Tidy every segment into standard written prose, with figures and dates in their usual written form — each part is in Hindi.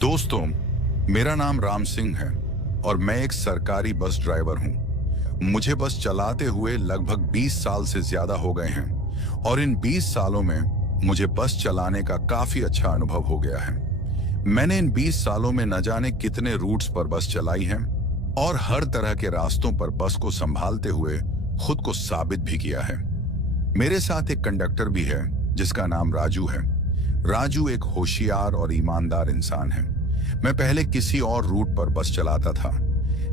दोस्तों, मेरा नाम राम सिंह है और मैं एक सरकारी बस ड्राइवर हूं। मुझे बस चलाते हुए लगभग 20 साल से ज्यादा हो गए हैं और इन 20 सालों में मुझे बस चलाने का काफी अच्छा अनुभव हो गया है। मैंने इन 20 सालों में न जाने कितने रूट्स पर बस चलाई है और हर तरह के रास्तों पर बस को संभालते हुए खुद को साबित भी किया है। मेरे साथ एक कंडक्टर भी है जिसका नाम राजू है। राजू एक होशियार और ईमानदार इंसान है। मैं पहले किसी और रूट पर बस चलाता था,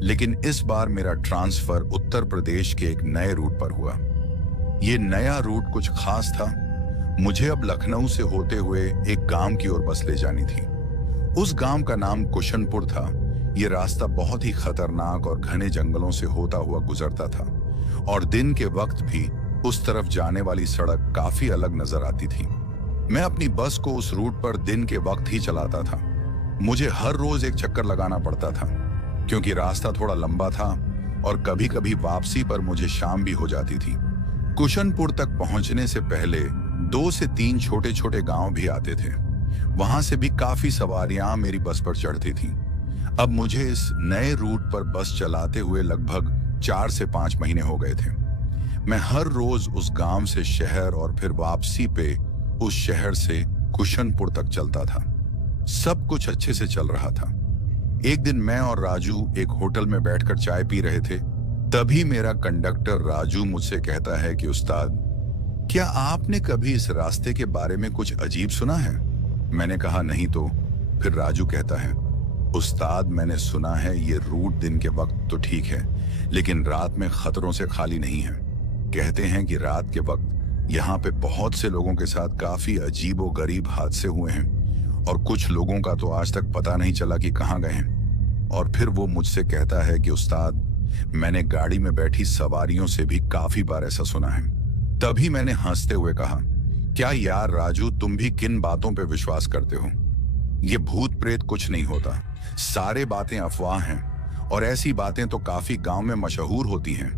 लेकिन इस बार मेरा ट्रांसफर उत्तर प्रदेश के एक नए रूट पर हुआ। ये नया रूट कुछ खास था। मुझे अब लखनऊ से होते हुए एक गांव की ओर बस ले जानी थी। उस गांव का नाम कुशनपुर था। ये रास्ता बहुत ही खतरनाक और घने जंगलों से होता हुआ गुजरता था और दिन के वक्त भी उस तरफ जाने वाली सड़क काफी अलग नजर आती थी। मैं अपनी बस को उस रूट पर दिन के वक्त ही चलाता था। मुझे हर रोज एक चक्कर लगाना पड़ता था क्योंकि रास्ता थोड़ा लंबा था और कभी कभी वापसी पर मुझे शाम भी हो जाती थी। कुशनपुर तक पहुंचने से पहले 2 से 3 छोटे छोटे गांव भी आते थे। वहां से भी काफी सवारियां मेरी बस पर चढ़ती थीं। अब मुझे इस नए रूट पर बस चलाते हुए लगभग 4 से 5 महीने हो गए थे। मैं हर रोज उस गांव से शहर और फिर वापसी पे उस शहर से कुशनपुर तक चलता था। सब कुछ अच्छे से चल रहा था। एक दिन मैं और राजू एक होटल में बैठकर चाय पी रहे थे। तभी मेरा कंडक्टर राजू मुझसे कहता है कि उस्ताद, क्या आपने कभी इस रास्ते के बारे में कुछ अजीब सुना है? मैंने कहा नहीं तो। फिर राजू कहता है, उस्ताद मैंने सुना है ये रूट दिन के वक्त तो ठीक है, लेकिन रात में खतरों से खाली नहीं है। कहते हैं कि रात के वक्त यहाँ पे बहुत से लोगों के साथ काफी अजीबो गरीब हादसे हुए हैं और कुछ लोगों का तो आज तक पता नहीं चला कि कहाँ गए हैं। और फिर वो मुझसे कहता है कि उस्ताद, मैंने गाड़ी में बैठी सवारियों से भी काफी बार ऐसा सुना है। तभी मैंने हंसते हुए कहा, क्या यार राजू, तुम भी किन बातों पे विश्वास करते हो? ये भूत प्रेत कुछ नहीं होता, सारे बातें अफवाह हैं और ऐसी बातें तो काफी गांव में मशहूर होती हैं।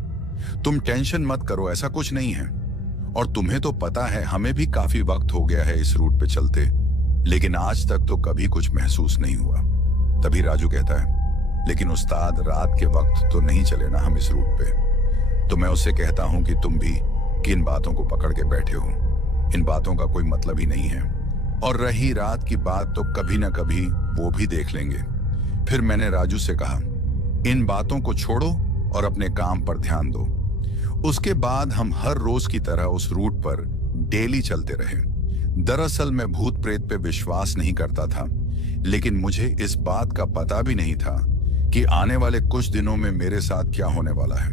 तुम टेंशन मत करो, ऐसा कुछ नहीं है। और तुम्हें तो पता है हमें भी काफी वक्त हो गया है इस रूट पे चलते, लेकिन आज तक तो कभी कुछ महसूस नहीं हुआ। तभी राजू कहता है, लेकिन उस्ताद रात के वक्त तो नहीं चले ना हम इस रूट पे। तो मैं उससे कहता हूं कि तुम भी किन बातों को पकड़ के बैठे हो, इन बातों का कोई मतलब ही नहीं है। और रही रात की बात तो कभी ना कभी वो भी देख लेंगे। फिर मैंने राजू से कहा, इन बातों को छोड़ो और अपने काम पर ध्यान दो। उसके बाद हम हर रोज की तरह उस रूट पर डेली चलते रहे। दरअसल मैं भूत प्रेत पे विश्वास नहीं करता था, लेकिन मुझे इस बात का पता भी नहीं था कि आने वाले कुछ दिनों में मेरे साथ क्या होने वाला है।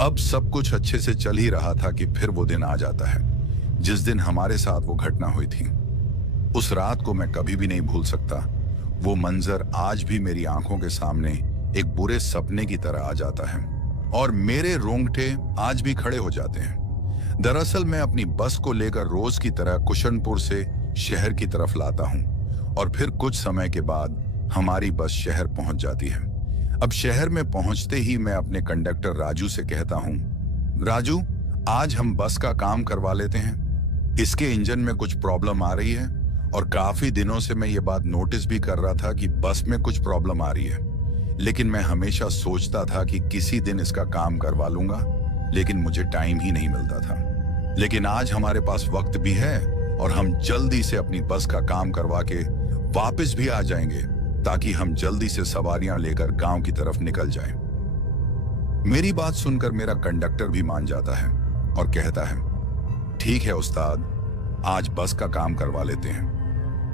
अब सब कुछ अच्छे से चल ही रहा था कि फिर वो दिन आ जाता है जिस दिन हमारे साथ वो घटना हुई थी। उस रात को मैं कभी भी नहीं भूल सकता। वो मंजर आज भी मेरी आंखों के सामने एक बुरे सपने की तरह आ जाता है और मेरे रोंगटे आज भी खड़े हो जाते हैं। दरअसल मैं अपनी बस को लेकर रोज की तरह कुशनपुर से शहर की तरफ लाता हूं और फिर कुछ समय के बाद हमारी बस शहर पहुंच जाती है। अब शहर में पहुंचते ही मैं अपने कंडक्टर राजू से कहता हूं, राजू, आज हम बस का काम करवा लेते हैं। इसके इंजन में कुछ प्रॉब्लम आ रही है और काफी दिनों से मैं ये बात नोटिस भी कर रहा था कि बस में कुछ प्रॉब्लम आ रही है, लेकिन मैं हमेशा सोचता था कि किसी दिन इसका काम करवा लूंगा, लेकिन मुझे टाइम ही नहीं मिलता था। लेकिन आज हमारे पास वक्त भी है और हम जल्दी से अपनी बस का काम करवा के वापस भी आ जाएंगे ताकि हम जल्दी से सवारियां लेकर गांव की तरफ निकल जाएं। मेरी बात सुनकर मेरा कंडक्टर भी मान जाता है और कहता है, ठीक है उस्ताद, आज बस का काम करवा लेते हैं।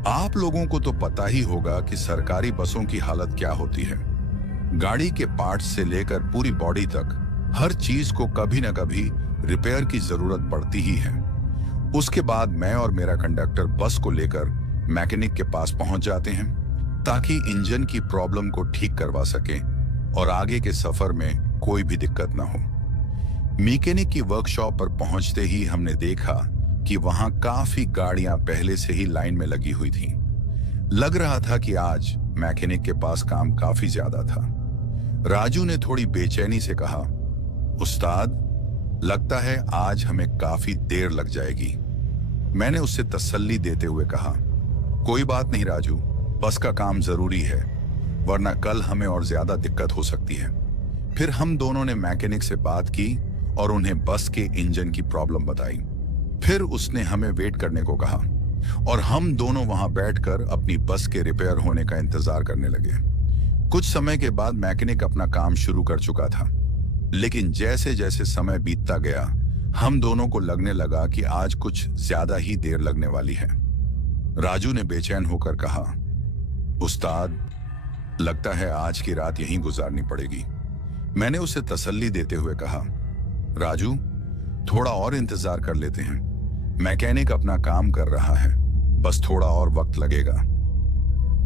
आप लोगों को तो पता ही होगा कि सरकारी बसों की हालत क्या होती है। गाड़ी के पार्ट्स से लेकर पूरी बॉडी तक हर चीज को कभी न कभी रिपेयर की जरूरत पड़ती ही है। उसके बाद मैं और मेरा कंडक्टर बस को लेकर मैकेनिक के पास पहुंच जाते हैं ताकि इंजन की प्रॉब्लम को ठीक करवा सकें और आगे के सफर में कोई भी दिक्कत ना हो। मैकेनिक की वर्कशॉप पर पहुंचते ही हमने देखा कि वहां काफी गाड़ियां पहले से ही लाइन में लगी हुई थीं। लग रहा था कि आज मैकेनिक के पास काम काफी ज्यादा था। राजू ने थोड़ी बेचैनी से कहा, उस्ताद, लगता है आज हमें काफी देर लग जाएगी। मैंने उससे तसल्ली देते हुए कहा, कोई बात नहीं राजू, बस का काम जरूरी है, वरना कल हमें और ज्यादा दिक्कत हो सकती है। फिर हम दोनों ने मैकेनिक से बात की और उन्हें बस के इंजन की प्रॉब्लम बताई। फिर उसने हमें वेट करने को कहा और हम दोनों वहां बैठकर अपनी बस के रिपेयर होने का इंतजार करने लगे। कुछ समय के बाद मैकेनिक अपना काम शुरू कर चुका था, लेकिन जैसे जैसे समय बीतता गया हम दोनों को लगने लगा कि आज कुछ ज्यादा ही देर लगने वाली है। राजू ने बेचैन होकर कहा, उस्ताद, लगता है आज की रात यहीं गुजारनी पड़ेगी। मैंने उसे तसल्ली देते हुए कहा, राजू, थोड़ा और इंतजार कर लेते हैं। मैकेनिक अपना काम कर रहा है, बस थोड़ा और वक्त लगेगा।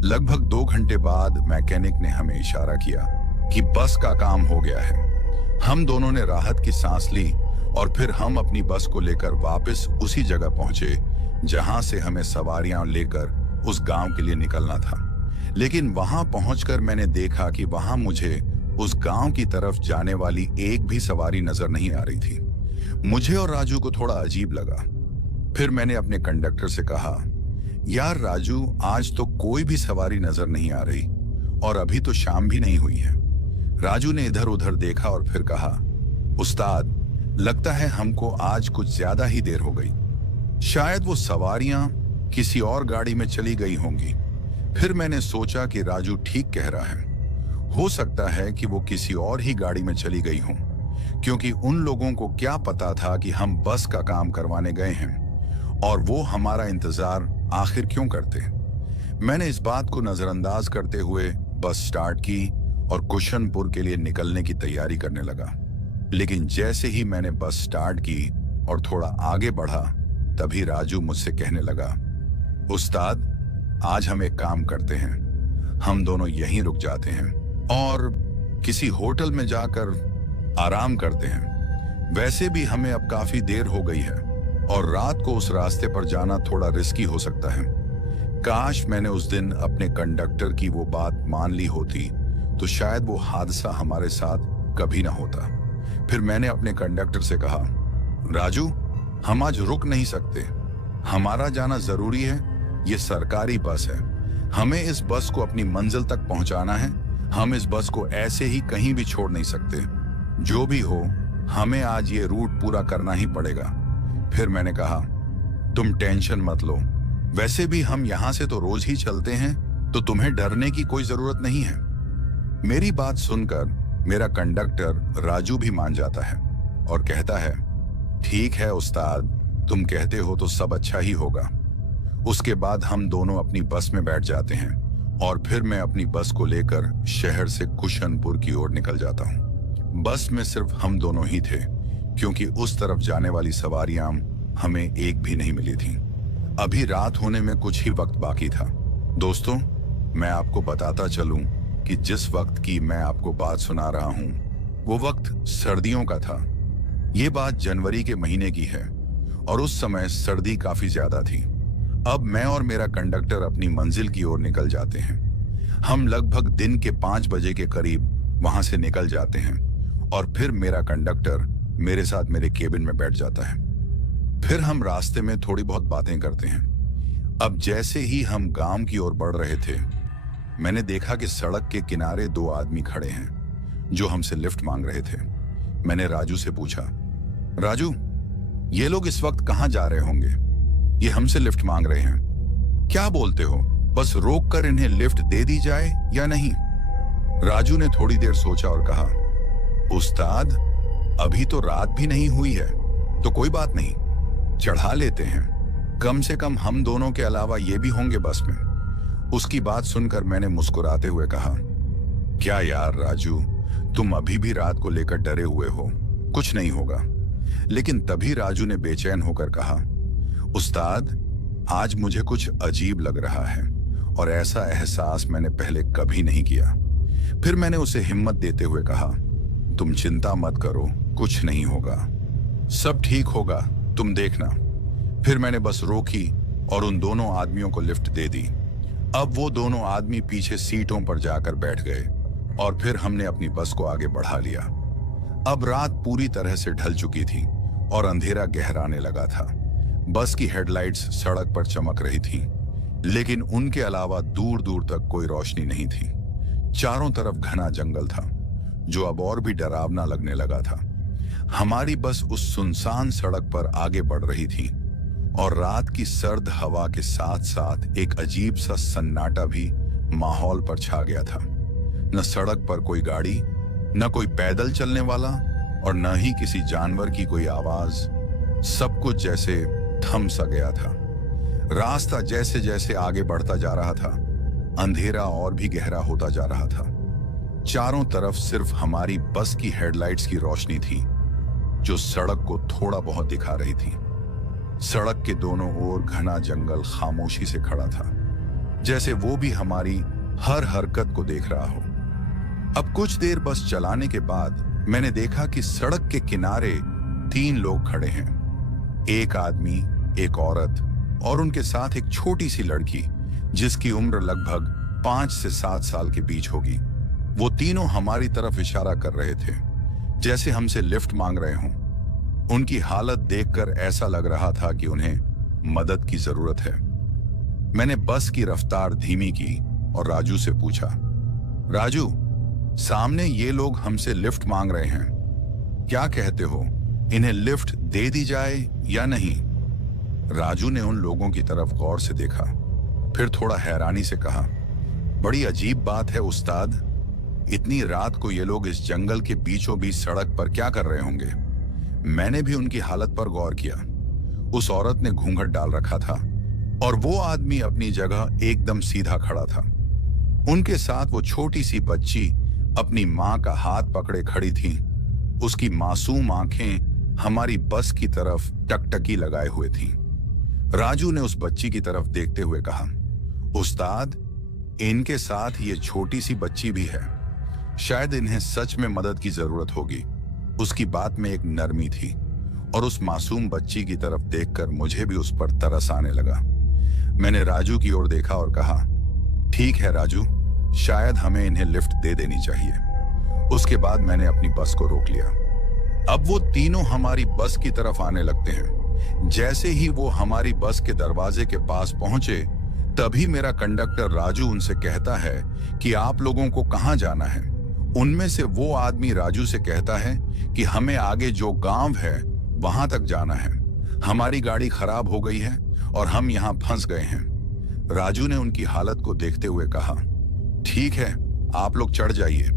लगभग 2 घंटे बाद मैकेनिक ने हमें इशारा किया कि बस का काम हो गया है। हम दोनों ने राहत की सांस ली और फिर हम अपनी बस को लेकर वापस उसी जगह पहुंचे जहां से हमें सवारियां लेकर उस गांव के लिए निकलना था। लेकिन वहां पहुंचकर मैंने देखा कि वहां मुझे उस गांव की तरफ जाने वाली एक भी सवारी नजर नहीं आ रही थी। मुझे और राजू को थोड़ा अजीब लगा। फिर मैंने अपने कंडक्टर से कहा, यार राजू, आज तो कोई भी सवारी नजर नहीं आ रही और अभी तो शाम भी नहीं हुई है। राजू ने इधर उधर देखा और फिर कहा, उस्ताद, लगता है हमको आज कुछ ज्यादा ही देर हो गई। शायद वो सवारियां किसी और गाड़ी में चली गई होंगी। फिर मैंने सोचा कि राजू ठीक कह रहा है। हो सकता है कि वो किसी और ही गाड़ी में चली गई हों, क्योंकि उन लोगों को क्या पता था कि हम बस का काम करवाने गए हैं और वो हमारा इंतजार आखिर क्यों करते। मैंने इस बात को नजरअंदाज करते हुए बस स्टार्ट की और कुशनपुर के लिए निकलने की तैयारी करने लगा। लेकिन जैसे ही मैंने बस स्टार्ट की और थोड़ा आगे बढ़ा, तभी राजू मुझसे कहने लगा, उस्ताद, आज हम एक काम करते हैं, हम दोनों यहीं रुक जाते हैं और किसी होटल में जाकर आराम करते हैं। वैसे भी हमें अब काफी देर हो गई है और रात को उस रास्ते पर जाना थोड़ा रिस्की हो सकता है। काश मैंने उस दिन अपने कंडक्टर की वो बात मान ली होती तो शायद वो हादसा हमारे साथ कभी ना होता। फिर मैंने अपने कंडक्टर से कहा, राजू, हम आज रुक नहीं सकते, हमारा जाना जरूरी है। ये सरकारी बस है, हमें इस बस को अपनी मंजिल तक पहुंचाना है। हम इस बस को ऐसे ही कहीं भी छोड़ नहीं सकते। जो भी हो, हमें आज ये रूट पूरा करना ही पड़ेगा। फिर मैंने कहा, तुम टेंशन मत लो, वैसे भी हम यहां से तो रोज ही चलते हैं, तो तुम्हें डरने की कोई जरूरत नहीं है। मेरी बात सुनकर मेरा कंडक्टर राजू भी मान जाता है और कहता है, ठीक है उस्ताद, तुम कहते हो तो सब अच्छा ही होगा। उसके बाद हम दोनों अपनी बस में बैठ जाते हैं और फिर मैं अपनी बस को लेकर शहर से कुशनपुर की ओर निकल जाता हूँ। बस में सिर्फ हम दोनों ही थे, क्योंकि उस तरफ जाने वाली सवारियां हमें एक भी नहीं मिली थी। अभी रात होने में कुछ ही वक्त बाकी था। दोस्तों, मैं आपको बताता चलूं कि जिस वक्त की मैं आपको बात सुना रहा हूं, वो वक्त सर्दियों का था। ये बात जनवरी के महीने की है और उस समय सर्दी काफी ज्यादा थी। अब मैं और मेरा कंडक्टर अपनी मंजिल की ओर निकल जाते हैं। हम लगभग दिन के 5 बजे के करीब वहां से निकल जाते हैं और फिर मेरा कंडक्टर मेरे साथ मेरे केबिन में बैठ जाता है। फिर हम रास्ते में थोड़ी बहुत बातें करते हैं। अब जैसे ही हम गांव की ओर बढ़ रहे थे, मैंने देखा कि सड़क के किनारे 2 आदमी खड़े हैं जो हमसे लिफ्ट मांग रहे थे। मैंने राजू से पूछा, राजू, ये लोग इस वक्त कहां जा रहे होंगे? ये हमसे लिफ्ट मांग रहे हैं, क्या बोलते हो? बस रोक कर इन्हें लिफ्ट दे दी जाए या नहीं? राजू ने थोड़ी देर सोचा और कहा, उस्ताद, अभी तो रात भी नहीं हुई है, तो कोई बात नहीं, चढ़ा लेते हैं। कम से कम हम दोनों के अलावा ये भी होंगे बस में। उसकी बात सुनकर मैंने मुस्कुराते हुए कहा, क्या यार राजू, तुम अभी भी रात को लेकर डरे हुए हो, कुछ नहीं होगा। लेकिन तभी राजू ने बेचैन होकर कहा, उस्ताद, आज मुझे कुछ अजीब लग रहा है और ऐसा एहसास मैंने पहले कभी नहीं किया। फिर मैंने उसे हिम्मत देते हुए कहा, तुम चिंता मत करो, कुछ नहीं होगा, सब ठीक होगा, तुम देखना। फिर मैंने बस रोकी और उन दोनों आदमियों को लिफ्ट दे दी। अब वो दोनों आदमी पीछे सीटों पर जाकर बैठ गए और फिर हमने अपनी बस को आगे बढ़ा लिया। अब रात पूरी तरह से ढल चुकी थी और अंधेरा गहराने लगा था। बस की हेडलाइट्स सड़क पर चमक रही थी। लेकिन उनके अलावा दूर दूर तक कोई रोशनी नहीं थी। चारों तरफ घना जंगल था, जो अब और भी डरावना लगने लगा था। हमारी बस उस सुनसान सड़क पर आगे बढ़ रही थी और रात की सर्द हवा के साथ साथ एक अजीब सा सन्नाटा भी माहौल पर छा गया था। न सड़क पर कोई गाड़ी, न कोई पैदल चलने वाला और न ही किसी जानवर की कोई आवाज। सब कुछ जैसे थम सा गया था। रास्ता जैसे जैसे आगे बढ़ता जा रहा था, अंधेरा और भी गहरा होता जा रहा था। चारों तरफ सिर्फ हमारी बस की हेडलाइट्स की रोशनी थी, जो सड़क को थोड़ा बहुत दिखा रही थी। सड़क के दोनों ओर घना जंगल खामोशी से खड़ा था, जैसे वो भी हमारी हर हरकत को देख रहा हो। अब कुछ देर बस चलाने के बाद मैंने देखा कि सड़क के किनारे 3 लोग खड़े हैं। एक आदमी, एक औरत और उनके साथ एक छोटी सी लड़की, जिसकी उम्र लगभग 5 से 7 साल के बीच होगी। वो तीनों हमारी तरफ इशारा कर रहे थे, जैसे हमसे लिफ्ट मांग रहे हों। उनकी हालत देखकर ऐसा लग रहा था कि उन्हें मदद की जरूरत है। मैंने बस की रफ्तार धीमी की और राजू से पूछा, राजू, सामने ये लोग हमसे लिफ्ट मांग रहे हैं, क्या कहते हो, इन्हें लिफ्ट दे दी जाए या नहीं? राजू ने उन लोगों की तरफ गौर से देखा, फिर थोड़ा हैरानी से कहा, बड़ी अजीब बात है उस्ताद, इतनी रात को ये लोग इस जंगल के बीचों बीच सड़क पर क्या कर रहे होंगे? मैंने भी उनकी हालत पर गौर किया। उस औरत ने घूंघट डाल रखा था और वो आदमी अपनी जगह एकदम सीधा खड़ा था। उनके साथ वो छोटी सी बच्ची अपनी मां का हाथ पकड़े खड़ी थी। उसकी मासूम आंखें हमारी बस की तरफ टकटकी लगाए हुए थीं। राजू ने उस बच्ची की तरफ देखते हुए कहा, उस्ताद, इनके साथ ये छोटी सी बच्ची भी है, शायद इन्हें सच में मदद की जरूरत होगी। उसकी बात में एक नरमी थी और उस मासूम बच्ची की तरफ देखकर मुझे भी उस पर तरस आने लगा। मैंने राजू की ओर देखा और कहा, ठीक है राजू, शायद हमें इन्हें लिफ्ट दे देनी चाहिए। उसके बाद मैंने अपनी बस को रोक लिया। अब वो तीनों हमारी बस की तरफ आने लगते हैं। जैसे ही वो हमारी बस के दरवाजे के पास पहुंचे, तभी मेरा कंडक्टर राजू उनसे कहता है कि आप लोगों को कहां जाना है। उनमें से वो आदमी राजू से कहता है कि हमें आगे जो गांव है वहां तक जाना है, हमारी गाड़ी खराब हो गई है और हम यहां फंस गए हैं। राजू ने उनकी हालत को देखते हुए कहा, ठीक है, आप लोग चढ़ जाइए,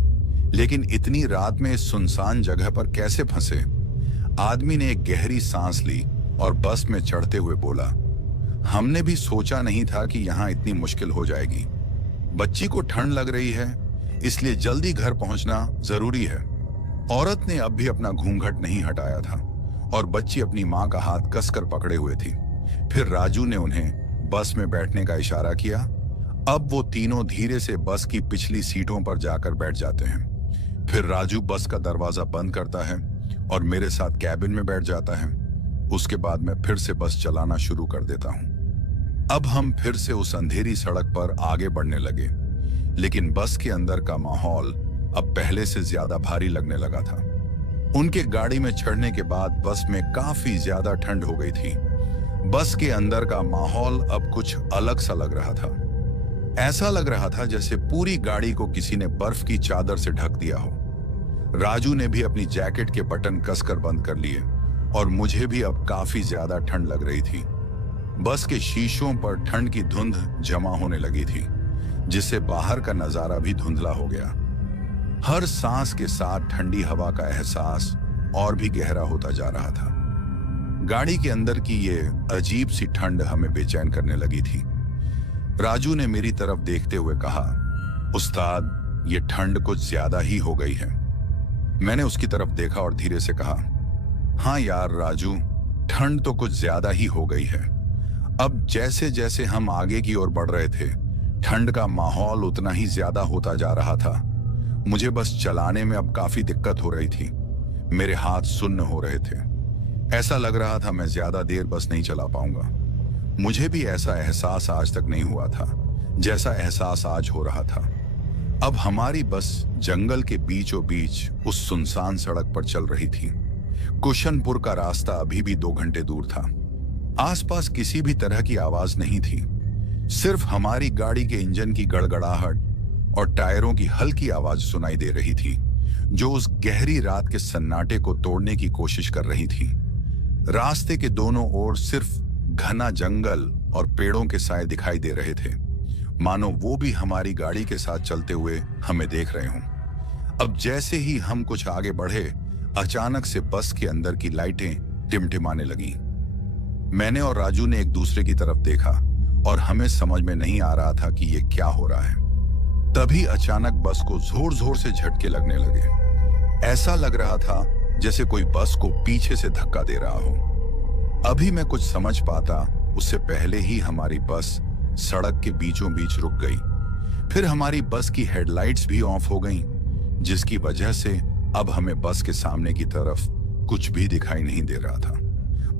लेकिन इतनी रात में इस सुनसान जगह पर कैसे फंसे? आदमी ने एक गहरी सांस ली और बस में चढ़ते हुए बोला, हमने भी सोचा नहीं था कि यहाँ इतनी मुश्किल हो जाएगी। बच्ची को ठंड लग रही है, इसलिए जल्दी घर पहुंचना जरूरी है। औरत ने अब भी अपना घूंघट नहीं हटाया था और बच्ची अपनी मां का हाथ कसकर पकड़े हुए थी। फिर राजू ने उन्हें बस में बैठने का इशारा किया। अब वो तीनों धीरे से बस की पिछली सीटों पर जाकर बैठ जाते हैं। फिर राजू बस का दरवाजा बंद करता है और मेरे साथ कैबिन में बैठ जाता है। उसके बाद मैं फिर से बस चलाना शुरू कर देता हूं। अब हम फिर से उस अंधेरी सड़क पर आगे बढ़ने लगे, लेकिन बस के अंदर का माहौल अब पहले से ज्यादा भारी लगने लगा था। उनके गाड़ी में चढ़ने के बाद बस में काफी ज्यादा ठंड हो गई थी। बस के अंदर का माहौल अब कुछ अलग सा लग रहा था। ऐसा लग रहा था जैसे पूरी गाड़ी को किसी ने बर्फ की चादर से ढक दिया हो। राजू ने भी अपनी जैकेट के बटन कसकर बंद कर लिए और मुझे भी अब काफी ज्यादा ठंड लग रही थी। बस के शीशों पर ठंड की धुंध जमा होने लगी थी, जिससे बाहर का नजारा भी धुंधला हो गया। हर सांस के साथ ठंडी हवा का एहसास और भी गहरा होता जा रहा था। गाड़ी के अंदर की ये अजीब सी ठंड हमें बेचैन करने लगी थी। राजू ने मेरी तरफ देखते हुए कहा, उस्ताद, ये ठंड कुछ ज्यादा ही हो गई है। मैंने उसकी तरफ देखा और धीरे से कहा, हाँ यार राजू, ठंड तो कुछ ज्यादा ही हो गई है। अब जैसे जैसे हम आगे की ओर बढ़ रहे थे, ठंड का माहौल उतना ही ज्यादा होता जा रहा था। मुझे बस चलाने में अब काफी दिक्कत हो रही थी। मेरे हाथ सुन्न हो रहे थे। ऐसा लग रहा था मैं ज्यादा देर बस नहीं चला पाऊंगा। मुझे भी ऐसा एहसास आज तक नहीं हुआ था जैसा एहसास आज हो रहा था। अब हमारी बस जंगल के बीचों बीच उस सुनसान सड़क पर चल रही थी। कुशनपुर का रास्ता अभी भी 2 घंटे दूर था। आसपास किसी भी तरह की आवाज नहीं थी, सिर्फ हमारी गाड़ी के इंजन की गड़गड़ाहट और टायरों की हल्की आवाज सुनाई दे रही थी, जो उस गहरी रात के सन्नाटे को तोड़ने की कोशिश कर रही थी। रास्ते के दोनों ओर सिर्फ घना जंगल और पेड़ों के साए दिखाई दे रहे थे, मानो वो भी हमारी गाड़ी के साथ चलते हुए हमें देख रहे हों। अब जैसे ही हम कुछ आगे बढ़े, अचानक से बस के अंदर की लाइटें टिमटिमाने लगीं। मैंने और राजू ने एक दूसरे की तरफ देखा और हमें समझ में नहीं आ रहा था कि ये क्या हो रहा है। तभी अचानक बस को जोर जोर से झटके लगने लगे। ऐसा लग रहा था जैसे कोई बस को पीछे से धक्का दे रहा हो। अभी मैं कुछ समझ पाता उससे पहले ही हमारी बस सड़क के बीचों बीच रुक गई। फिर हमारी बस की हेडलाइट्स भी ऑफ हो गईं, जिसकी वजह से अब हमें बस के सामने की तरफ कुछ भी दिखाई नहीं दे रहा था।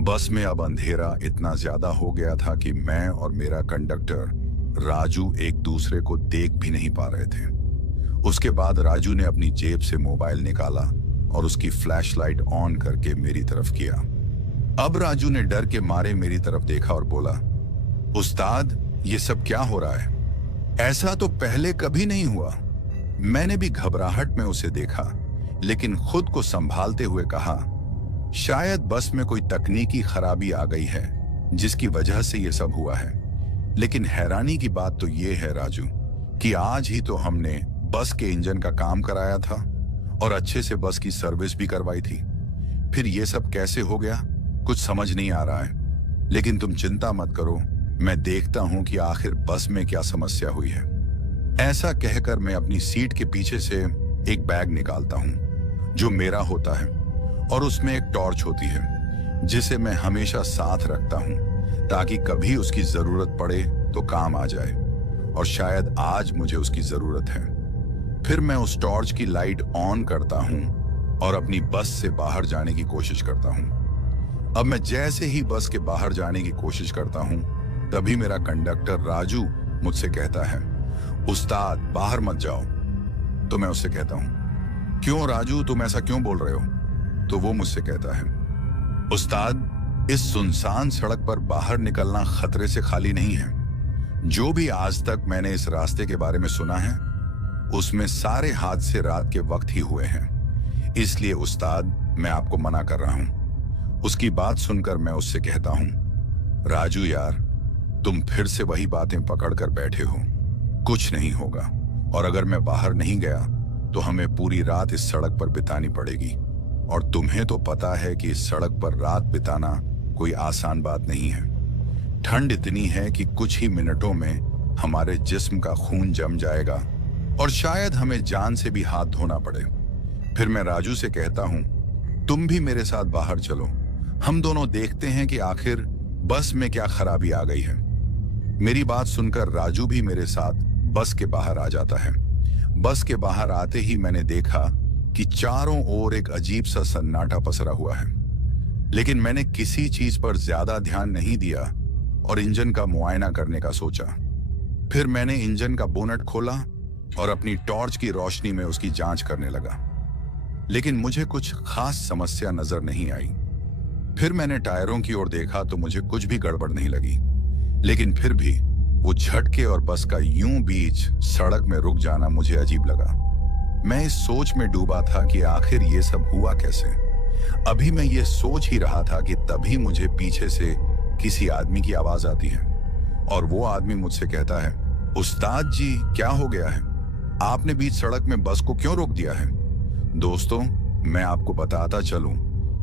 बस में अब अंधेरा इतना ज्यादा हो गया था कि मैं और मेरा कंडक्टर राजू एक दूसरे को देख भी नहीं पा रहे थे। उसके बाद राजू ने अपनी जेब से मोबाइल निकाला और उसकी फ्लैशलाइट ऑन करके मेरी तरफ किया। अब राजू ने डर के मारे मेरी तरफ देखा और बोला, उस्ताद, ये सब क्या हो रहा है? ऐसा तो पहले कभी नहीं हुआ। मैंने भी घबराहट में उसे देखा, लेकिन खुद को संभालते हुए कहा, शायद बस में कोई तकनीकी खराबी आ गई है, जिसकी वजह से ये सब हुआ है। लेकिन हैरानी की बात तो ये है राजू, कि आज ही तो हमने बस के इंजन का काम कराया था और अच्छे से बस की सर्विस भी करवाई थी। फिर ये सब कैसे हो गया, कुछ समझ नहीं आ रहा है। लेकिन तुम चिंता मत करो, मैं देखता हूं कि आखिर बस में क्या समस्या हुई है। ऐसा कहकर मैं अपनी सीट के पीछे से एक बैग निकालता हूं, जो मेरा होता है, और उसमें एक टॉर्च होती है, जिसे मैं हमेशा साथ रखता हूं, ताकि कभी उसकी जरूरत पड़े तो काम आ जाए। और शायद आज मुझे उसकी जरूरत है। फिर मैं उस टॉर्च की लाइट ऑन करता हूं और अपनी बस से बाहर जाने की कोशिश करता हूं। अब मैं जैसे ही बस के बाहर जाने की कोशिश करता हूं, तभी मेरा कंडक्टर राजू मुझसे कहता है, उस्ताद, बाहर मत जाओ। तो मैं उससे कहता हूं, क्यों राजू, तुम ऐसा क्यों बोल रहे हो? तो वो मुझसे कहता है, उस्ताद, इस सुनसान सड़क पर बाहर निकलना खतरे से खाली नहीं है। जो भी आज तक मैंने इस रास्ते के बारे में सुना है, उसमें सारे हादसे रात के वक्त ही हुए हैं। इसलिए उस्ताद, मैं आपको मना कर रहा हूं। उसकी बात सुनकर मैं उससे कहता हूं, राजू यार, तुम फिर से वही बातें पकड़ कर बैठे हो। कुछ नहीं होगा, और अगर मैं बाहर नहीं गया तो हमें पूरी रात इस सड़क पर बितानी पड़ेगी। और तुम्हें तो पता है कि इस सड़क पर रात बिताना कोई आसान बात नहीं है। ठंड इतनी है कि कुछ ही मिनटों में हमारे जिस्म का खून जम जाएगा और शायद हमें जान से भी हाथ धोना पड़े। फिर मैं राजू से कहता हूं, तुम भी मेरे साथ बाहर चलो, हम दोनों देखते हैं कि आखिर बस में क्या खराबी आ गई है। मेरी बात सुनकर राजू भी मेरे साथ बस के बाहर आ जाता है। बस के बाहर आते ही मैंने देखा कि चारों ओर एक अजीब सा सन्नाटा पसरा हुआ है, लेकिन मैंने किसी चीज पर ज्यादा ध्यान नहीं दिया और इंजन का मुआयना करने का सोचा। फिर मैंने इंजन का बोनट खोला और अपनी टॉर्च की रोशनी में उसकी जांच करने लगा, लेकिन मुझे कुछ खास समस्या नजर नहीं आई। फिर मैंने टायरों की ओर देखा तो मुझे कुछ भी गड़बड़ नहीं लगी, लेकिन फिर भी वो झटके और बस का यूं बीच सड़क में रुक जाना मुझे अजीब लगा। मैं इस सोच में डूबा था कि आखिर ये सब हुआ कैसे। अभी मैं ये सोच ही रहा था कि तभी मुझे पीछे से किसी आदमी की आवाज आती है और वो आदमी मुझसे कहता है, उस्ताद जी, क्या हो गया है? आपने बीच सड़क में बस को क्यों रोक दिया है? दोस्तों, मैं आपको बताता चलूं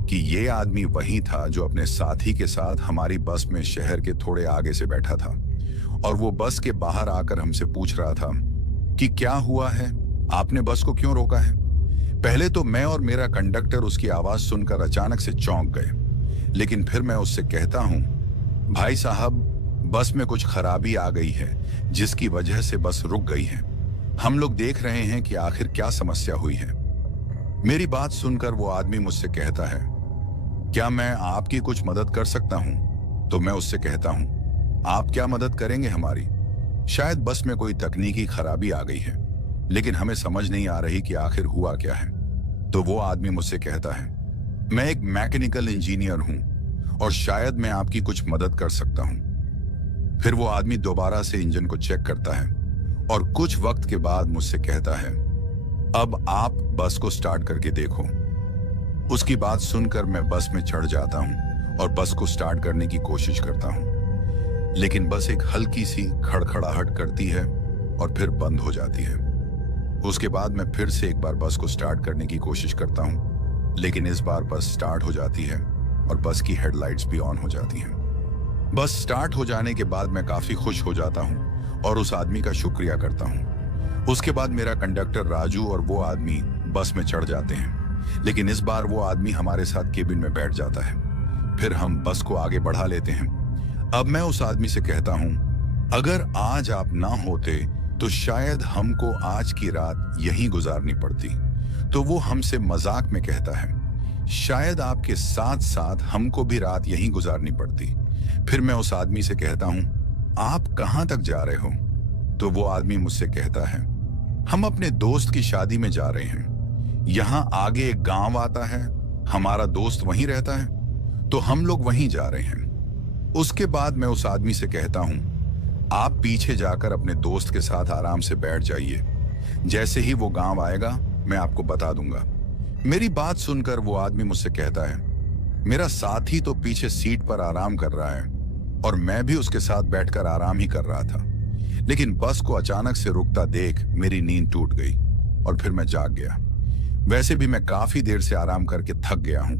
कि ये आदमी वही था जो अपने साथी के साथ हमारी बस में शहर के थोड़े आगे से बैठा था, और वो बस के बाहर आकर हमसे पूछ रहा था कि क्या हुआ है, आपने बस को क्यों रोका है। पहले तो मैं और मेरा कंडक्टर उसकी आवाज सुनकर अचानक से चौंक गए, लेकिन फिर मैं उससे कहता हूं, भाई साहब, बस में कुछ खराबी आ गई है, जिसकी वजह से बस रुक गई है। हम लोग देख रहे हैं कि आखिर क्या समस्या हुई है। मेरी बात सुनकर वो आदमी मुझसे कहता है, क्या मैं आपकी कुछ मदद कर सकता हूं? तो मैं उससे कहता हूं, आप क्या मदद करेंगे हमारी? शायद बस में कोई तकनीकी खराबी आ गई है, लेकिन हमें समझ नहीं आ रही कि आखिर हुआ क्या है। तो वो आदमी मुझसे कहता है, मैं एक मैकेनिकल इंजीनियर हूं और शायद मैं आपकी कुछ मदद कर सकता हूं। फिर वो आदमी दोबारा से इंजन को चेक करता है और कुछ वक्त के बाद मुझसे कहता है, अब आप बस को स्टार्ट करके देखो। उसकी बात सुनकर मैं बस में चढ़ जाता हूं और बस को स्टार्ट करने की कोशिश करता हूं, लेकिन बस एक हल्की सी खड़खड़ाहट करती है और फिर बंद हो जाती है। उसके बाद मैं फिर से एक बार बस को स्टार्ट करने की कोशिश करता हूं, लेकिन इस बार बस स्टार्ट हो जाती है और बस की हेडलाइट्स भी ऑन हो जाती हैं। बस स्टार्ट हो जाने के बाद मैं काफी खुश हो जाता हूं और उस आदमी का शुक्रिया करता हूं। उसके बाद मेरा कंडक्टर राजू और वो आदमी बस में चढ़ जाते हैं, लेकिन इस बार वो आदमी हमारे साथ केबिन में बैठ जाता है। फिर हम बस को आगे बढ़ा लेते हैं। अब मैं उस आदमी से कहता हूं, अगर आज आप ना होते तो शायद हमको आज की रात यहीं गुजारनी पड़ती। तो वो हमसे मजाक में कहता है, शायद आपके साथ साथ हमको भी रात यहीं गुजारनी पड़ती। फिर मैं उस आदमी से कहता हूं, आप कहां तक जा रहे हो? तो वो आदमी मुझसे कहता है, हम अपने दोस्त की शादी में जा रहे हैं। यहां आगे एक गांव आता है, हमारा दोस्त वहीं रहता है, तो हम लोग वहीं जा रहे हैं। उसके बाद मैं उस आदमी से कहता हूं, आप पीछे जाकर अपने दोस्त के साथ आराम से बैठ जाइए। जैसे ही वो गांव आएगा मैं आपको बता दूंगा। मेरी बात सुनकर वो आदमी मुझसे कहता है, मेरा साथी तो पीछे सीट पर आराम कर रहा है और मैं भी उसके साथ बैठकर आराम ही कर रहा था, लेकिन बस को अचानक से रुकता देख मेरी नींद टूट गई और फिर मैं जाग गया। वैसे भी मैं काफी देर से आराम करके थक गया हूं,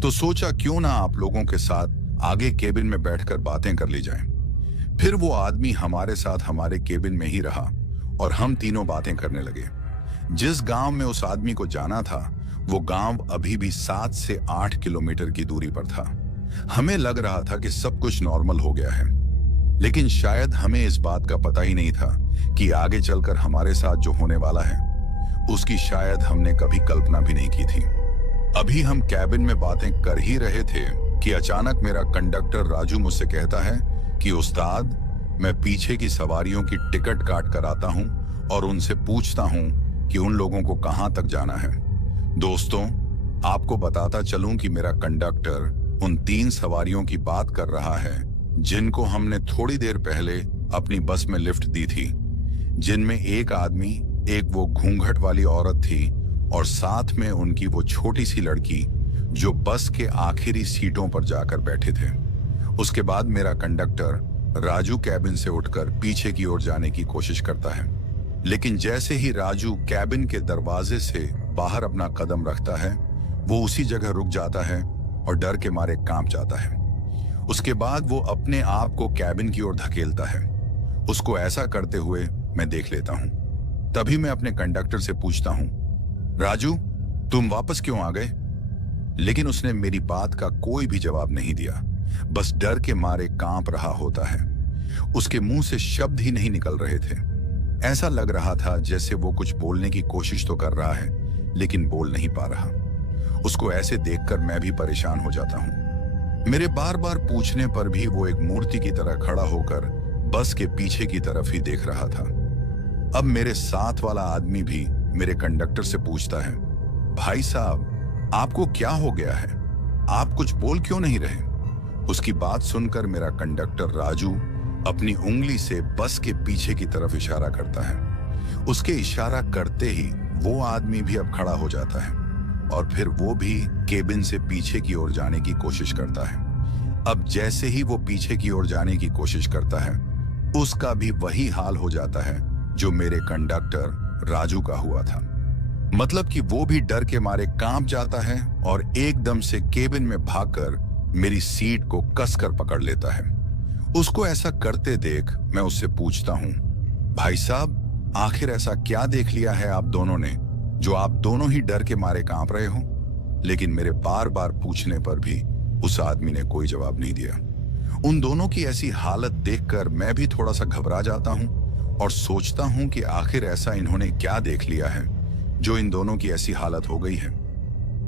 तो सोचा क्यों ना आप लोगों के साथ आगे केबिन में बैठकर बातें कर ली जाएं। फिर वो आदमी हमारे साथ हमारे केबिन में ही रहा और हम तीनों बातें करने लगे। जिस गांव में उस आदमी को जाना था वो गांव अभी भी 7 से 8 किलोमीटर की दूरी पर था। हमें लग रहा था कि सब कुछ नॉर्मल हो गया है, लेकिन शायद हमें इस बात का पता ही नहीं था कि आगे चलकर हमारे साथ जो होने वाला है उसकी शायद हमने कभी कल्पना भी नहीं की थी। अभी हम कैबिन में बातें कर ही रहे थे कि अचानक मेरा कंडक्टर राजू मुझसे कहता है कि उस्ताद, मैं पीछे की सवारियों की टिकट काट कर आता हूं और उनसे पूछता हूं कि उन लोगों को कहां तक जाना है। दोस्तों, आपको बताता चलूं कि मेरा कंडक्टर उन 3 सवारियों की बात कर रहा है जिनको हमने थोड़ी देर पहले अपनी बस में लिफ्ट दी थी, जिनमें एक आदमी, एक वो घूंघट वाली औरत थी और साथ में उनकी वो छोटी सी लड़की जो बस के आखिरी सीटों पर जाकर बैठे थे। उसके बाद मेरा कंडक्टर राजू कैबिन से उठकर पीछे की ओर जाने की कोशिश करता है, लेकिन जैसे ही राजू कैबिन के दरवाजे से बाहर अपना कदम रखता है वो उसी जगह रुक जाता है और डर के मारे कांप जाता है। उसके बाद वो अपने आप को कैबिन की ओर धकेलता है। उसको ऐसा करते हुए मैं देख लेता हूं। तभी मैं अपने कंडक्टर से पूछता हूं, राजू, तुम वापस क्यों आ गए? लेकिन उसने मेरी बात का कोई भी जवाब नहीं दिया, बस डर के मारे कांप रहा होता है। उसके मुंह से शब्द ही नहीं निकल रहे थे। ऐसा लग रहा था जैसे वो कुछ बोलने की कोशिश तो कर रहा है लेकिन बोल नहीं पा रहा। उसको ऐसे देखकर मैं भी परेशान हो जाता हूं। मेरे बार बार पूछने पर भी वो एक मूर्ति की तरह खड़ा होकर बस के पीछे की तरफ ही देख रहा था। अब मेरे साथ वाला आदमी भी मेरे कंडक्टर से पूछता है, भाई साहब, आपको क्या हो गया है? आप कुछ बोल क्यों नहीं रहे? उसकी बात सुनकर मेरा कंडक्टर राजू अपनी उंगली से बस के पीछे की तरफ इशारा करता है। उसके इशारा करते ही वो आदमी भी अब खड़ा हो जाता है और फिर वो भी केबिन से पीछे की ओर जाने की कोशिश करता है। अब जैसे ही वो पीछे की ओर जाने की कोशिश करता है उसका भी वही हाल हो जाता है जो मेरे कंडक्टर राजू का हुआ था। मतलब कि वो भी डर के मारे कांप जाता है और एकदम से केबिन में भागकर मेरी सीट को कसकर पकड़ लेता है। उसको ऐसा करते देख मैं उससे पूछता हूं, भाई साहब, आखिर ऐसा क्या देख लिया है आप दोनों ने जो आप दोनों ही डर के मारे कांप रहे हो? लेकिन मेरे बार बार पूछने पर भी उस आदमी ने कोई जवाब नहीं दिया। उन दोनों की ऐसी हालत देखकर मैं भी थोड़ा सा घबरा जाता हूं और सोचता हूं कि आखिर ऐसा इन्होंने क्या देख लिया है जो इन दोनों की ऐसी हालत हो गई है।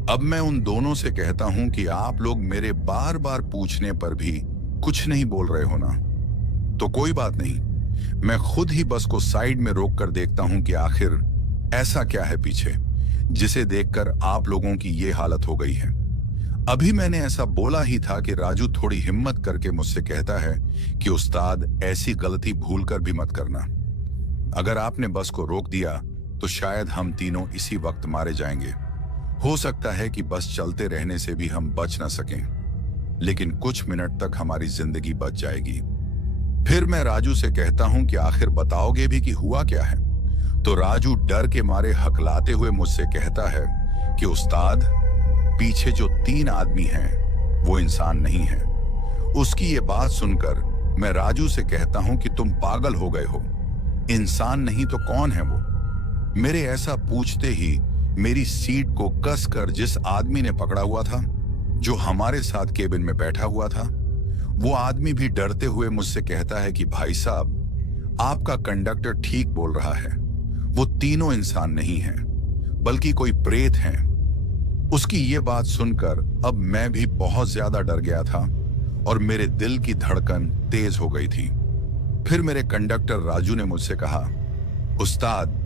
अब मैं उन दोनों से कहता हूं कि आप लोग मेरे बार बार पूछने पर भी कुछ नहीं बोल रहे हो ना, तो कोई बात नहीं, मैं खुद ही बस को साइड में रोक कर देखता हूं कि आखिर ऐसा क्या है पीछे जिसे देखकर आप लोगों की ये हालत हो गई है। अभी मैंने ऐसा बोला ही था कि राजू थोड़ी हिम्मत करके मुझसे कहता है कि उस्ताद, ऐसी गलती भूलकर भी मत करना। अगर आपने बस को रोक दिया तो शायद हम तीनों इसी वक्त मारे जाएंगे। हो सकता है कि बस चलते रहने से भी हम बच ना सकें, लेकिन कुछ मिनट तक हमारी जिंदगी बच जाएगी। फिर मैं राजू से कहता हूं कि आखिर बताओगे भी कि हुआ क्या है। तो राजू डर के मारे हकलाते हुए मुझसे कहता है कि उस्ताद, पीछे जो 3 आदमी हैं वो इंसान नहीं है। उसकी ये बात सुनकर मैं राजू से कहता हूं कि तुम पागल हो गए हो, इंसान नहीं तो कौन है वो। मेरे ऐसा पूछते ही मेरी सीट को कसकर जिस आदमी ने पकड़ा हुआ था, जो हमारे साथ केबिन में बैठा हुआ था, वो आदमी भी डरते हुए मुझसे कहता है कि भाई साहब, आपका कंडक्टर ठीक बोल रहा है, वो तीनों इंसान नहीं हैं, बल्कि कोई प्रेत हैं। उसकी ये बात सुनकर अब मैं भी बहुत ज्यादा डर गया था और मेरे दिल की धड़कन तेज हो गई थी। फिर मेरे कंडक्टर राजू ने मुझसे कहा, उस्ताद,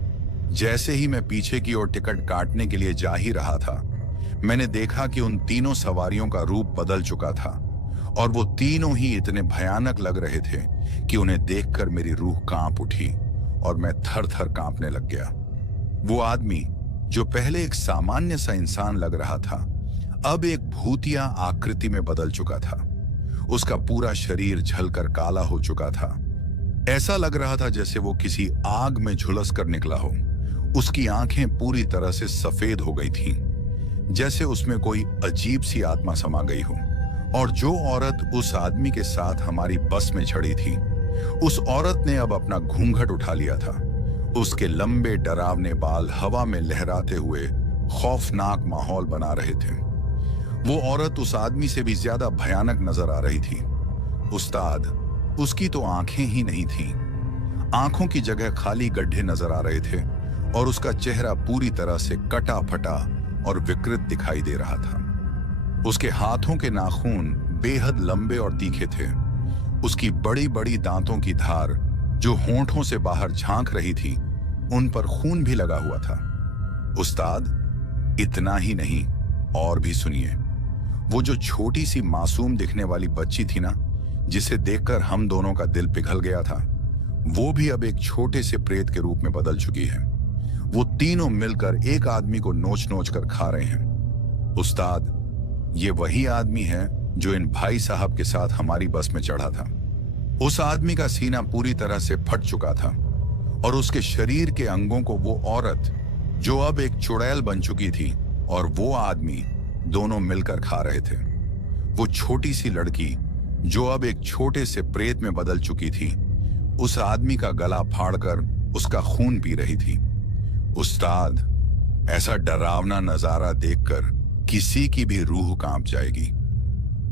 जैसे ही मैं पीछे की ओर टिकट काटने के लिए जा ही रहा था, मैंने देखा कि उन तीनों सवारियों का रूप बदल चुका था और वो तीनों ही इतने भयानक लग रहे थे कि उन्हें देखकर मेरी रूह कांप उठी और मैं थर थर कांपने लग गया। वो आदमी जो पहले एक सामान्य सा इंसान लग रहा था, अब एक भूतिया आकृति में बदल चुका था। उसका पूरा शरीर जलकर काला हो चुका था। ऐसा लग रहा था जैसे वो किसी आग में झुलस कर निकला हो। उसकी आंखें पूरी तरह से सफेद हो गई थीं, जैसे उसमें कोई अजीब सी आत्मा समा गई हो। और जो औरत उस आदमी के साथ हमारी बस में चढ़ी थी, उस औरत ने अब अपना घूंघट उठा लिया था। उसके लंबे डरावने बाल हवा में लहराते हुए खौफनाक माहौल बना रहे थे। वो औरत उस आदमी से भी ज्यादा भयानक नजर आ रही थी। उस्ताद, उसकी तो आंखें ही नहीं थीं। आंखों की जगह खाली गड्ढे नजर आ रहे थे और उसका चेहरा पूरी तरह से कटा फटा और विकृत दिखाई दे रहा था। उसके हाथों के नाखून बेहद लंबे और तीखे थे। उसकी बड़ी बड़ी दांतों की धार जो होंठों से बाहर झांक रही थी, उन पर खून भी लगा हुआ था। उस्ताद, इतना ही नहीं, और भी सुनिए। वो जो छोटी सी मासूम दिखने वाली बच्ची थी ना, जिसे देखकर हम दोनों का दिल पिघल गया था, वो भी अब एक छोटे से प्रेत के रूप में बदल चुकी है। वो तीनों मिलकर एक आदमी को नोच नोच कर खा रहे हैं। उस्ताद, ये वही आदमी है जो इन भाई साहब के साथ हमारी बस में चढ़ा था। उस आदमी का सीना पूरी तरह से फट चुका था और उसके शरीर के अंगों को वो औरत, जो अब एक चुड़ैल बन चुकी थी, और वो आदमी दोनों मिलकर खा रहे थे। वो छोटी सी लड़की, जो अब एक छोटे से प्रेत में बदल चुकी थी, उस आदमी का गला फाड़कर उसका खून पी रही थी। उस्ताद, ऐसा डरावना नजारा देखकर किसी की भी रूह कांप जाएगी।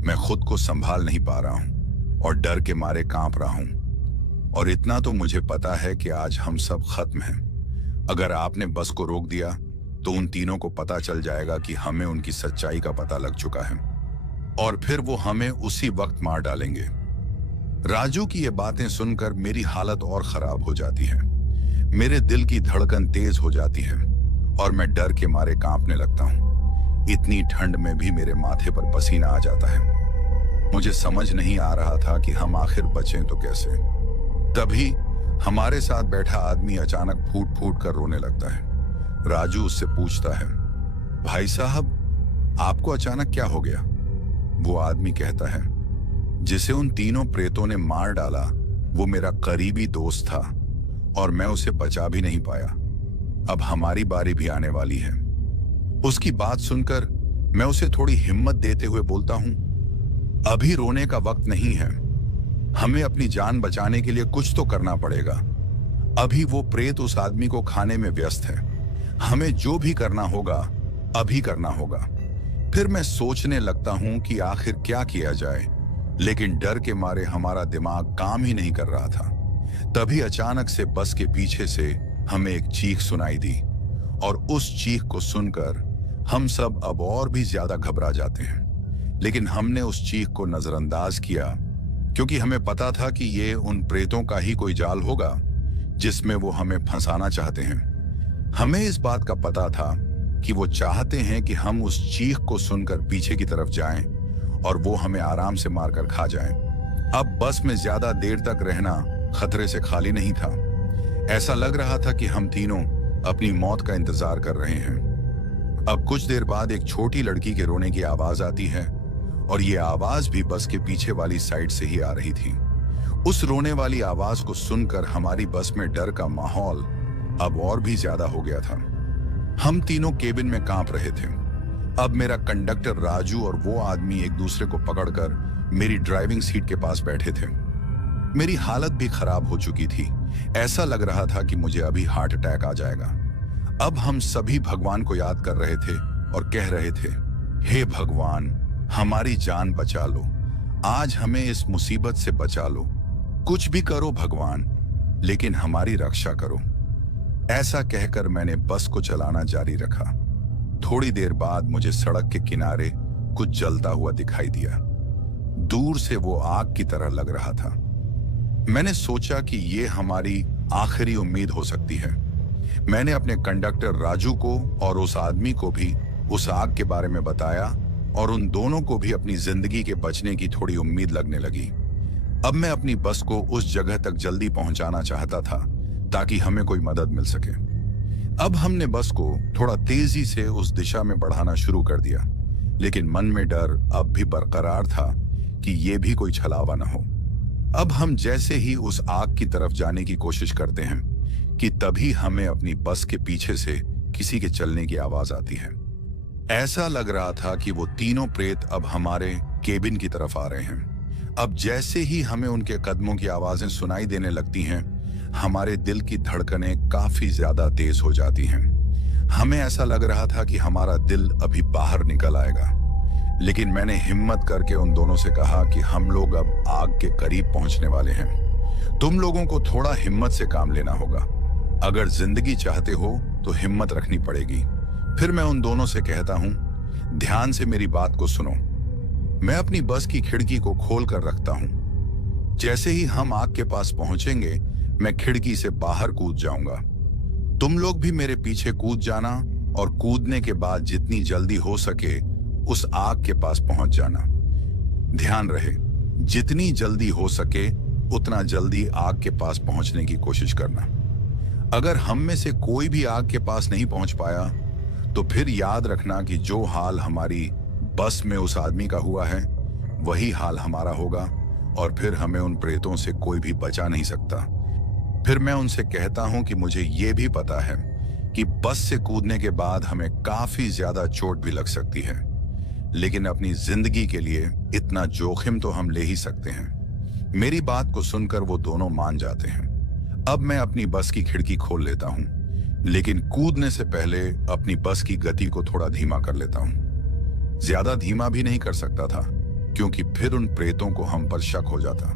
मैं खुद को संभाल नहीं पा रहा हूं और डर के मारे कांप रहा हूं। और इतना तो मुझे पता है कि आज हम सब खत्म हैं। अगर आपने बस को रोक दिया तो उन तीनों को पता चल जाएगा कि हमें उनकी सच्चाई का पता लग चुका है और फिर वो हमें उसी वक्त मार डालेंगे। राजू की ये बातें सुनकर मेरी हालत और खराब हो जाती है। मेरे दिल की धड़कन तेज हो जाती है और मैं डर के मारे कांपने लगता हूं। इतनी ठंड में भी मेरे माथे पर पसीना आ जाता है। मुझे समझ नहीं आ रहा था कि हम आखिर बचें तो कैसे। तभी हमारे साथ बैठा आदमी अचानक फूट फूट कर रोने लगता है। राजू उससे पूछता है, भाई साहब, आपको अचानक क्या हो गया? वो आदमी कहता है, जिसे उन तीनों प्रेतों ने मार डाला वो मेरा करीबी दोस्त था और मैं उसे बचा भी नहीं पाया। अब हमारी बारी भी आने वाली है। उसकी बात सुनकर मैं उसे थोड़ी हिम्मत देते हुए बोलता हूं, अभी रोने का वक्त नहीं है। हमें अपनी जान बचाने के लिए कुछ तो करना पड़ेगा। अभी वो प्रेत उस आदमी को खाने में व्यस्त है। हमें जो भी करना होगा अभी करना होगा। फिर मैं सोचने लगता हूं कि आखिर क्या किया जाए, लेकिन डर के मारे हमारा दिमाग काम ही नहीं कर रहा था। तभी अचानक से बस के पीछे से हमें एक चीख सुनाई दी और उस चीख को सुनकर हम सब अब और भी ज्यादा घबरा जाते हैं। लेकिन हमने उस चीख को नजरअंदाज किया क्योंकि हमें पता था कि ये उन प्रेतों का ही कोई जाल होगा जिसमें वो हमें फंसाना चाहते हैं। हमें इस बात का पता था कि वो चाहते हैं कि हम उस चीख को सुनकर पीछे की तरफ जाएं और वो हमें आराम से मारकर खा जाएं। अब बस में ज्यादा देर तक रहना खतरे से खाली नहीं था। ऐसा लग रहा था कि हम तीनों अपनी मौत का इंतजार कर रहे हैं। अब कुछ देर बाद एक छोटी लड़की के रोने की आवाज आती है और ये आवाज भी बस के पीछे वाली साइड से ही आ रही थी। उस रोने वाली आवाज को सुनकर हमारी बस में डर का माहौल अब और भी ज्यादा हो गया था। हम तीनों केबिन में कांप रहे थे। अब मेरा कंडक्टर राजू और वो आदमी एक दूसरे को पकड़कर मेरी ड्राइविंग सीट के पास बैठे थे। मेरी हालत भी खराब हो चुकी थी। ऐसा लग रहा था कि मुझे अभी हार्ट अटैक आ जाएगा। अब हम सभी भगवान को याद कर रहे थे और कह रहे थे, हे भगवान, हमारी जान बचा लो, आज हमें इस मुसीबत से बचा लो, कुछ भी करो भगवान, लेकिन हमारी रक्षा करो। ऐसा कहकर मैंने बस को चलाना जारी रखा। थोड़ी देर बाद मुझे सड़क के किनारे कुछ जलता हुआ दिखाई दिया। दूर से वो आग की तरह लग रहा था। मैंने सोचा कि ये हमारी आखिरी उम्मीद हो सकती है। मैंने अपने कंडक्टर राजू को और उस आदमी को भी उस आग के बारे में बताया और उन दोनों को भी अपनी जिंदगी के बचने की थोड़ी उम्मीद लगने लगी। अब मैं अपनी बस को उस जगह तक जल्दी पहुंचाना चाहता था ताकि हमें कोई मदद मिल सके। अब हमने बस को थोड़ा तेजी से उस दिशा में बढ़ाना शुरू कर दिया, लेकिन मन में डर अब भी बरकरार था कि ये भी कोई छलावा न हो। अब हम जैसे ही उस आग की तरफ जाने की कोशिश करते हैं कि तभी हमें अपनी बस के पीछे से किसी के चलने की आवाज आती है। ऐसा लग रहा था कि वो तीनों प्रेत अब हमारे केबिन की तरफ आ रहे हैं। अब जैसे ही हमें उनके कदमों की आवाजें सुनाई देने लगती हैं, हमारे दिल की धड़कनें काफी ज्यादा तेज हो जाती हैं। हमें ऐसा लग रहा था कि हमारा दिल अभी बाहर निकल आएगा, लेकिन मैंने हिम्मत करके उन दोनों से कहा कि हम लोग अब आग के करीब पहुंचने वाले हैं। तुम लोगों को थोड़ा हिम्मत से काम लेना होगा। अगर जिंदगी चाहते हो तो हिम्मत रखनी पड़ेगी। फिर मैं उन दोनों से कहता हूं, ध्यान से मेरी बात को सुनो। मैं अपनी बस की खिड़की को खोल कर रखता हूं। जैसे ही हम आग के पास पहुंचेंगे, मैं खिड़की से बाहर कूद जाऊंगा। तुम लोग भी मेरे पीछे कूद जाना और कूदने के बाद जितनी जल्दी हो सके उस आग के पास पहुंच जाना। ध्यान रहे, जितनी जल्दी हो सके उतना जल्दी आग के पास पहुंचने की कोशिश करना। अगर हम में से कोई भी आग के पास नहीं पहुंच पाया तो फिर याद रखना कि जो हाल हमारी बस में उस आदमी का हुआ है वही हाल हमारा होगा और फिर हमें उन प्रेतों से कोई भी बचा नहीं सकता। फिर मैं उनसे कहता हूं कि मुझे ये भी पता है कि बस से कूदने के बाद हमें काफी ज्यादा चोट भी लग सकती है, लेकिन अपनी जिंदगी के लिए इतना जोखिम तो हम ले ही सकते हैं। मेरी बात को सुनकर वो दोनों मान जाते हैं। अब मैं अपनी बस की खिड़की खोल लेता हूं, लेकिन कूदने से पहले अपनी बस की गति को थोड़ा धीमा कर लेता हूं। ज्यादा धीमा भी नहीं कर सकता था क्योंकि फिर उन प्रेतों को हम पर शक हो जाता।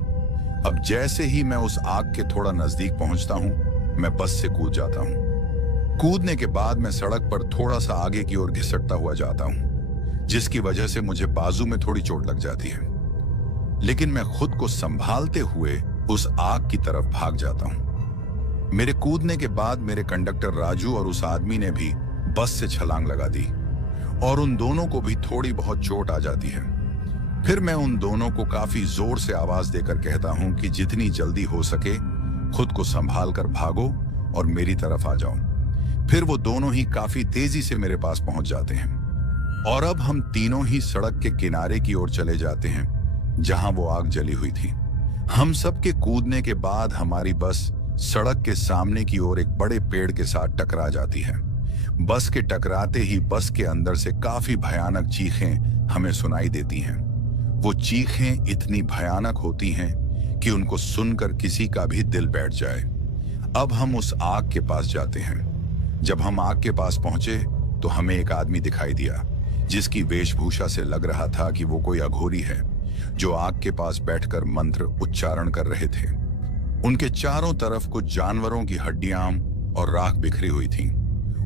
अब जैसे ही मैं उस आग के थोड़ा नजदीक पहुंचता हूं, मैं बस से कूद जाता हूं। कूदने के बाद मैं सड़क पर थोड़ा सा आगे की ओर घिसटता हुआ जाता हूं, जिसकी वजह से मुझे बाजू में थोड़ी चोट लग जाती है, लेकिन मैं खुद को संभालते हुए उस आग की तरफ भाग जाता हूं। मेरे कूदने के बाद मेरे कंडक्टर राजू और उस आदमी ने भी बस से छलांग लगा दी और उन दोनों को भी थोड़ी बहुत चोट आ जाती है। फिर मैं उन दोनों को काफी जोर से आवाज देकर कहता हूं कि जितनी जल्दी हो सके खुद को संभाल कर भागो और मेरी तरफ आ जाओ। फिर वो दोनों ही काफी तेजी से मेरे पास पहुंच जाते हैं और अब हम तीनों ही सड़क के किनारे की ओर चले जाते हैं जहां वो आग जली हुई थी। हम सब के कूदने के बाद हमारी बस सड़क के सामने की ओर एक बड़े पेड़ के साथ टकरा जाती है। बस के टकराते ही बस के अंदर से काफी भयानक चीखें हमें सुनाई देती हैं। वो चीखें इतनी भयानक होती हैं कि उनको सुनकर किसी का भी दिल बैठ जाए। अब हम उस आग के पास जाते हैं। जब हम आग के पास पहुंचे तो हमें एक आदमी दिखाई दिया जिसकी वेशभूषा से लग रहा था कि वो कोई अघोरी है जो आग के पास बैठकर मंत्र उच्चारण कर रहे थे। उनके चारों तरफ कुछ जानवरों की हड्डियां और राख बिखरी हुई थी।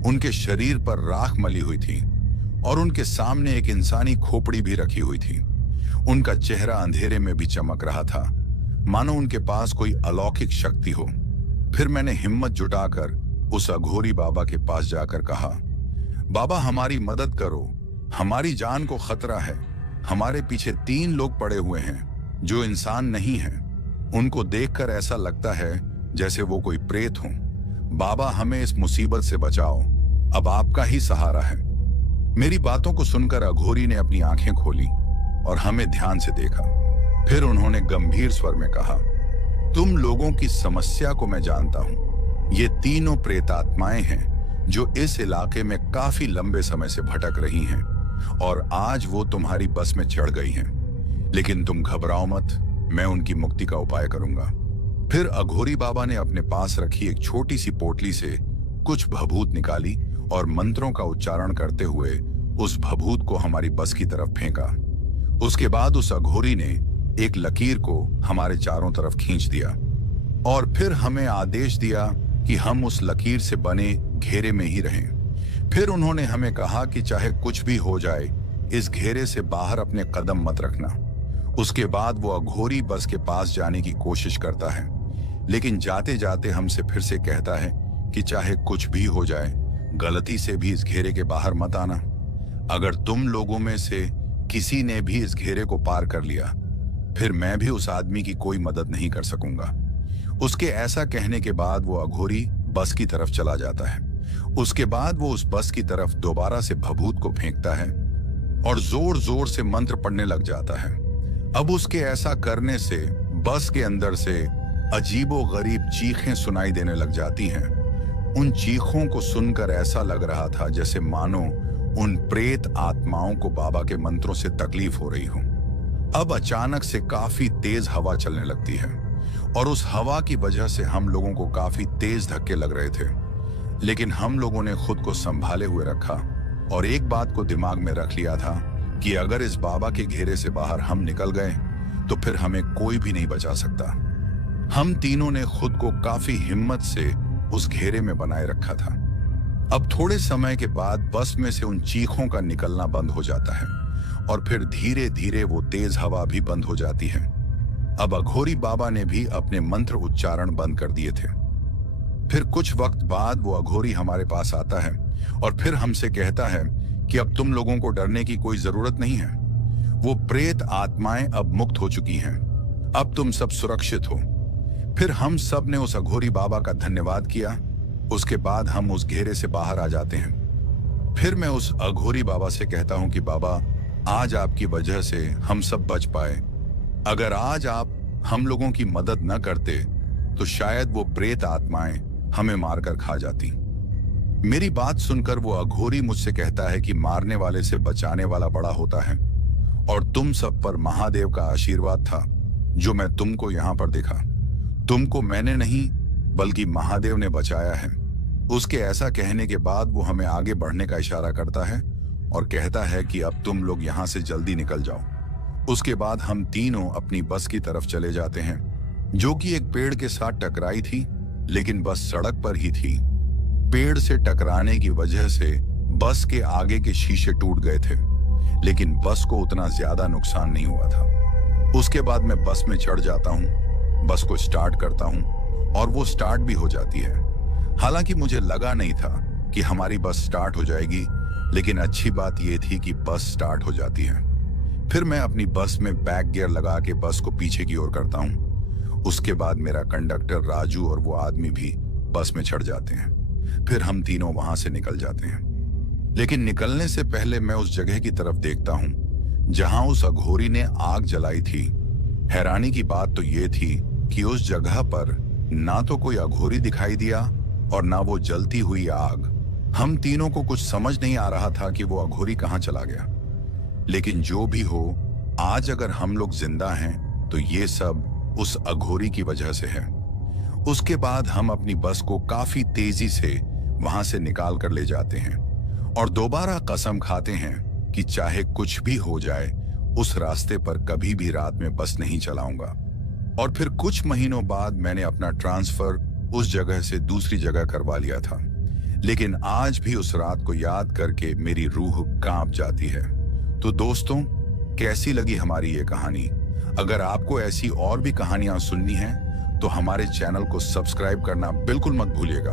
उनके शरीर पर राख मली हुई थी और उनके सामने एक इंसानी खोपड़ी भी रखी हुई थी। उनका चेहरा अंधेरे में भी चमक रहा था, मानो उनके पास कोई अलौकिक शक्ति हो। फिर मैंने हिम्मत जुटाकर उस अघोरी बाबा के पास जाकर कहा, बाबा हमारी मदद करो, हमारी जान को खतरा है। हमारे पीछे 3 लोग पड़े हुए हैं जो इंसान नहीं हैं। उनको देखकर ऐसा लगता है जैसे वो कोई प्रेत हो। बाबा हमें इस मुसीबत से बचाओ, अब आपका ही सहारा है। मेरी बातों को सुनकर अघोरी ने अपनी आंखें खोली और हमें ध्यान से देखा। फिर उन्होंने गंभीर स्वर में कहा, तुम लोगों की समस्या को मैं जानता हूं। ये तीनों प्रेतात्माएं हैं जो इस इलाके में काफी लंबे समय से भटक रही हैं और आज वो तुम्हारी बस में चढ़ गई हैं। लेकिन तुम घबराओ मत, मैं उनकी मुक्ति का उपाय करूंगा। फिर अघोरी बाबा ने अपने पास रखी एक छोटी सी पोटली से कुछ भभूत निकाली और मंत्रों का उच्चारण करते हुए उस भभूत को हमारी बस की तरफ फेंका। उसके बाद उस अघोरी ने एक लकीर को हमारे चारों तरफ खींच दिया और फिर हमें आदेश दिया कि हम उस लकीर से बने घेरे में ही रहें। फिर उन्होंने हमें कहा कि चाहे कुछ भी हो जाए, इस घेरे से बाहर अपने कदम मत रखना। उसके बाद वो अघोरी बस के पास जाने की कोशिश करता है, लेकिन जाते जाते हमसे फिर से कहता है कि चाहे कुछ भी हो जाए, गलती से भी इस घेरे के बाहर मत आना। अगर तुम लोगों में से किसी ने भी इस घेरे को पार कर लिया, फिर मैं भी उस आदमी की कोई मदद नहीं कर सकूंगा। उसके ऐसा कहने के बाद वो अघोरी बस की तरफ चला जाता है। उसके बाद वो उस बस की तरफ दोबारा से भभूत को फेंकता है और जोर जोर से मंत्र पढ़ने लग जाता है। अब उसके ऐसा करने से बस के अंदर से अजीबो गरीब चीखें सुनाई देने लग जाती हैं। उन चीखों को सुनकर ऐसा लग रहा था जैसे मानो उन प्रेत आत्माओं को बाबा के मंत्रों से तकलीफ हो रही हो। अब अचानक से काफी तेज हवा चलने लगती है और उस हवा की वजह से हम लोगों को काफी तेज धक्के लग रहे थे, लेकिन हम लोगों ने खुद को संभाले हुए रखा और एक बात को दिमाग में रख लिया था कि अगर इस बाबा के घेरे से बाहर हम निकल गए तो फिर हमें कोई भी नहीं बचा सकता। हम तीनों ने खुद को काफी हिम्मत से उस घेरे में बनाए रखा था। अब थोड़े समय के बाद बस में से उन चीखों का निकलना बंद हो जाता है और फिर धीरे धीरे वो तेज हवा भी बंद हो जाती है। अब अघोरी बाबा ने भी अपने मंत्र उच्चारण बंद कर दिए थे। फिर कुछ वक्त बाद वो अघोरी हमारे पास आता है और फिर हमसे कहता है कि अब तुम लोगों को डरने की कोई जरूरत नहीं है। वो प्रेत आत्माएं अब मुक्त हो चुकी हैं। अब तुम सब सुरक्षित हो। फिर हम सब ने उस अघोरी बाबा का धन्यवाद किया। उसके बाद हम उस घेरे से बाहर आ जाते हैं। फिर मैं उस अघोरी बाबा से कहता हूं कि बाबा, आज आपकी वजह से हम सब बच पाए। अगर आज आप हम लोगों की मदद न करते तो शायद वो प्रेत आत्माएं हमें मारकर खा जाती। मेरी बात सुनकर वो अघोरी मुझसे कहता है कि मारने वाले से बचाने वाला बड़ा होता है और तुम सब पर महादेव का आशीर्वाद था जो मैं तुमको यहाँ पर देखा। तुमको मैंने नहीं बल्कि महादेव ने बचाया है। उसके ऐसा कहने के बाद वो हमें आगे बढ़ने का इशारा करता है और कहता है कि अब तुम लोग यहाँ से जल्दी निकल जाओ। उसके बाद हम तीनों अपनी बस की तरफ चले जाते हैं, जो कि एक पेड़ के साथ टकराई थी, लेकिन बस सड़क पर ही थी। पेड़ से टकराने की वजह से बस के आगे के शीशे टूट गए थे, लेकिन बस को उतना ज्यादा नुकसान नहीं हुआ था। उसके बाद मैं बस में चढ़ जाता हूँ, बस को स्टार्ट करता हूँ और वो स्टार्ट भी हो जाती है। हालांकि मुझे लगा नहीं था कि हमारी बस स्टार्ट हो जाएगी, लेकिन अच्छी बात यह थी कि बस स्टार्ट हो जाती है। फिर मैं अपनी बस में बैक गियर लगा के बस को पीछे की ओर करता हूँ। उसके बाद मेरा कंडक्टर राजू और वो आदमी भी बस में चढ़ जाते हैं। फिर हम तीनों वहां से निकल जाते हैं, लेकिन निकलने से पहले मैं उस जगह की तरफ देखता हूँ जहां उस अघोरी ने आग जलाई थी। हैरानी की बात तो ये थी कि उस जगह पर ना तो कोई अघोरी दिखाई दिया और ना वो जलती हुई आग। हम तीनों को कुछ समझ नहीं आ रहा था कि वो अघोरी कहाँ चला गया। लेकिन जो भी हो, आज अगर हम लोग जिंदा हैं तो ये सब उस अघोरी की वजह से है। उसके बाद हम अपनी बस को काफी तेजी से वहां से निकाल कर ले जाते हैं और दोबारा कसम खाते हैं कि चाहे कुछ भी हो जाए, उस रास्ते पर कभी भी रात में बस नहीं चलाऊंगा। और फिर कुछ महीनों बाद मैंने अपना ट्रांसफर उस जगह से दूसरी जगह करवा लिया था, लेकिन आज भी उस रात को याद करके मेरी रूह कांप जाती है। तो दोस्तों, कैसी लगी हमारी ये कहानी? अगर आपको ऐसी और भी कहानियां सुननी हैं तो हमारे चैनल को सब्सक्राइब करना बिल्कुल मत भूलिएगा।